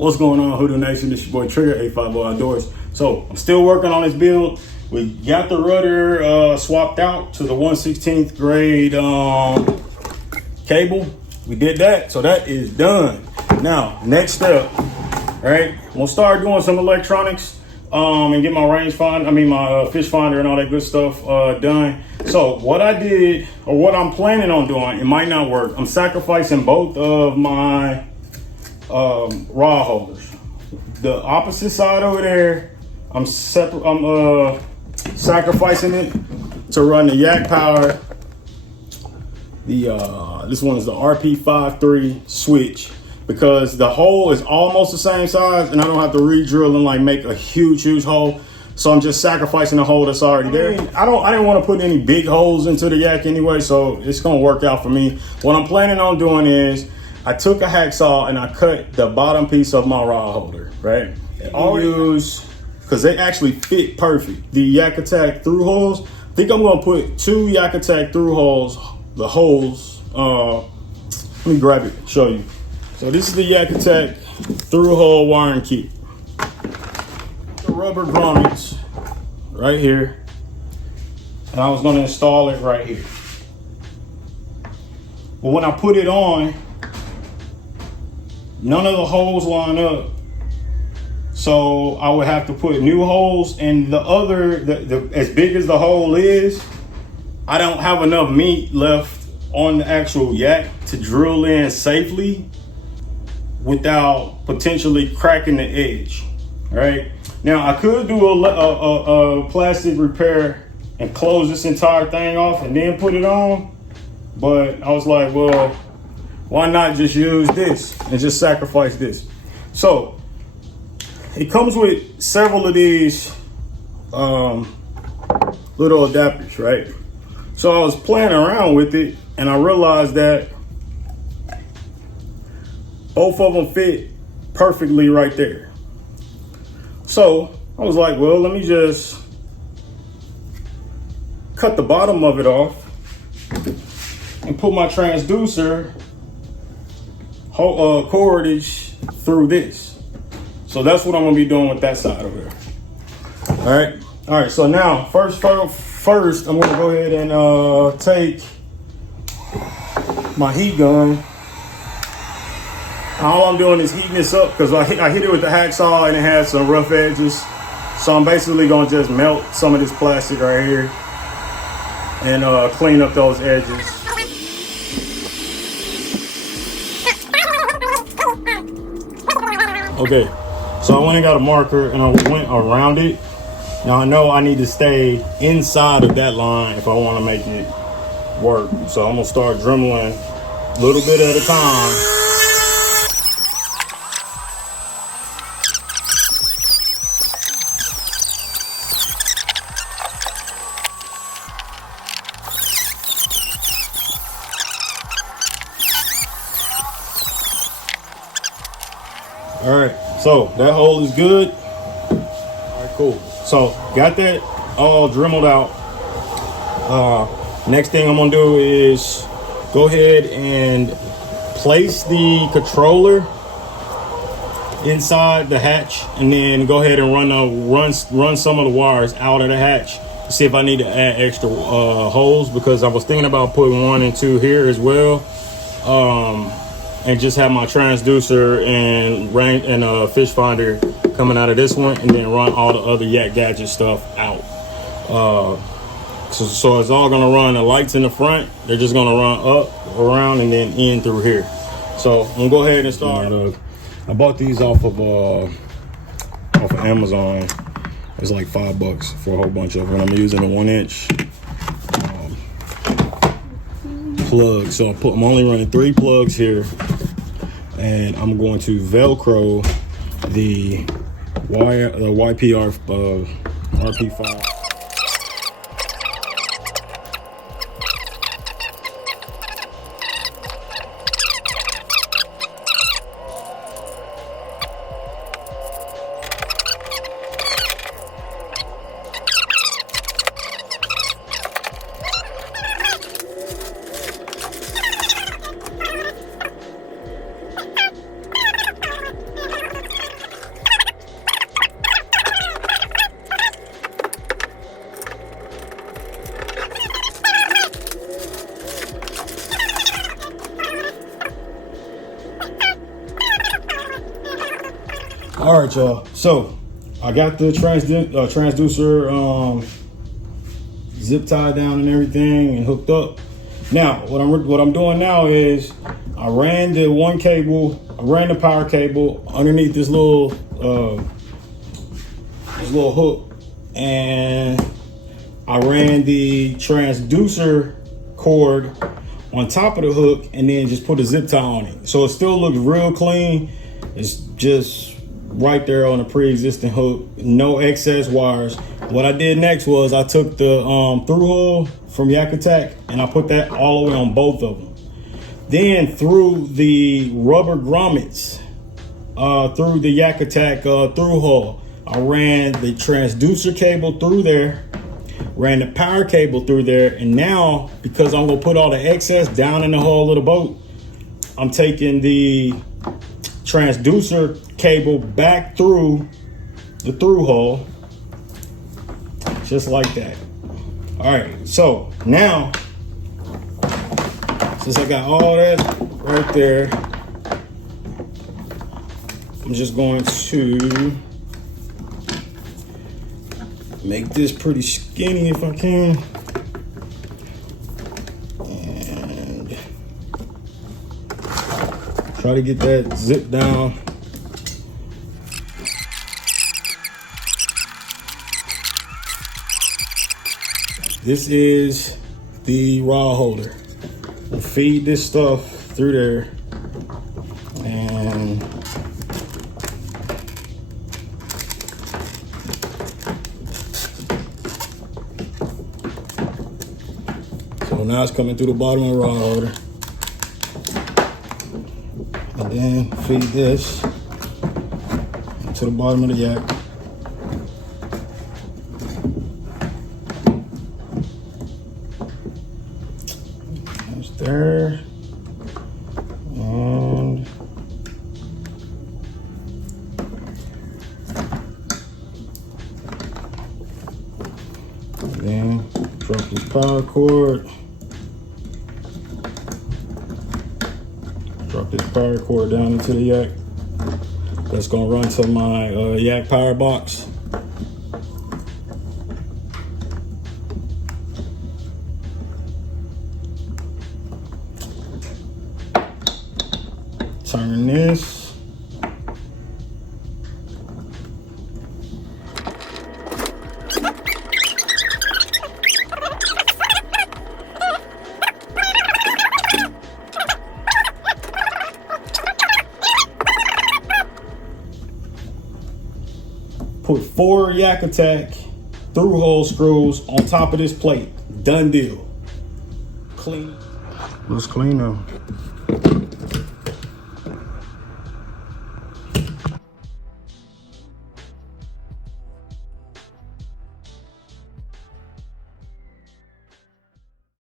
What's going on, Hoodoo Nation? This your boy Trigger, 850 Outdoors. So I'm still working on this build. We got the rudder swapped out to the 1/16th grade cable. We did that, so that is done. Now, next step, right? I'm gonna start doing some electronics and get my my fish finder and all that good stuff done. So what I did, or what I'm planning on doing, it might not work. I'm sacrificing both of my rod holders. The opposite side over there, I'm sacrificing it to run the Yak Power. This one is the RP5 switch, because the hole is almost the same size and I don't have to re-drill and like make a huge hole. So I'm just sacrificing the hole that's already there. I didn't want to put any big holes into the Yak anyway, so it's gonna work out for me. What I'm planning on doing is I took a hacksaw and I cut the bottom piece of my rod holder, right? Because they actually fit perfect. The Yak Attack through holes. I think I'm gonna put 2 Yak Attack through holes. The holes. Let me grab it, show you. So this is the Yak Attack through hole wiring kit. The rubber grommets right here, and I was gonna install it right here. But when I put it on, none of the holes line up. So I would have to put new holes, and as big as the hole is, I don't have enough meat left on the actual Yak to drill in safely without potentially cracking the edge. All right. Now I could do a plastic repair and close this entire thing off and then put it on, but I was like, well, why not just use this and just sacrifice this? So it comes with several of these little adapters, right? So I was playing around with it and I realized that both of them fit perfectly right there. So I was like, well, let me just cut the bottom of it off and put my transducer cordage through this. So that's what I'm gonna be doing with that side over there. All right. So now, first, I'm gonna go ahead and take my heat gun. All I'm doing is heating this up because I hit it with the hacksaw and it has some rough edges. So I'm basically gonna just melt some of this plastic right here and clean up those edges. Okay, so I went and got a marker and I went around it. Now I know I need to stay inside of that line if I want to make it work. So I'm gonna start dremeling a little bit at a time. All right, so that hole is good. All right, cool. So got that all dremeled out. Next thing I'm gonna do is go ahead and place the controller inside the hatch, and then go ahead and run some of the wires out of the hatch to see if I need to add extra holes, because I was thinking about putting 1 and 2 here as well. And just have my transducer and fish finder coming out of this one, and then run all the other Yak Gadget stuff out. So it's all gonna run. The lights in the front, they're just gonna run up, around, and then in through here. So I'm gonna go ahead and start. I bought these off of Amazon. It's like $5 for a whole bunch of them. I'm using a 1-inch plug. So I'm only running 3 plugs here, and I'm going to Velcro the YP-RP5. All right, y'all. So I got the transducer zip tied down and everything and hooked up. Now, what I'm doing now is I ran the power cable underneath this little hook, and I ran the transducer cord on top of the hook, and then just put a zip tie on it. So it still looks real clean. It's just right there on a pre-existing hook, no excess wires. What I did next was I took the through hole from Yak Attack and I put that all the way on both of them. Then through the rubber grommets, through the Yak Attack through hole, I ran the transducer cable through there, ran the power cable through there, and now, because I'm gonna put all the excess down in the hull of the boat, I'm taking the transducer cable back through the through hole, just like that. All right, so now, since I got all that right there, I'm just going to make this pretty skinny if I can. And try to get that zip down. This is the rod holder. We'll feed this stuff through there, and so now it's coming through the bottom of the rod holder, and then feed this to the bottom of the yak. There, and then drop this power cord, drop this power cord down into the yak. That's gonna run to my yak power box. Turn this. Put 4 Yak Attack through hole screws on top of this plate. Done deal. Clean. Let's clean them.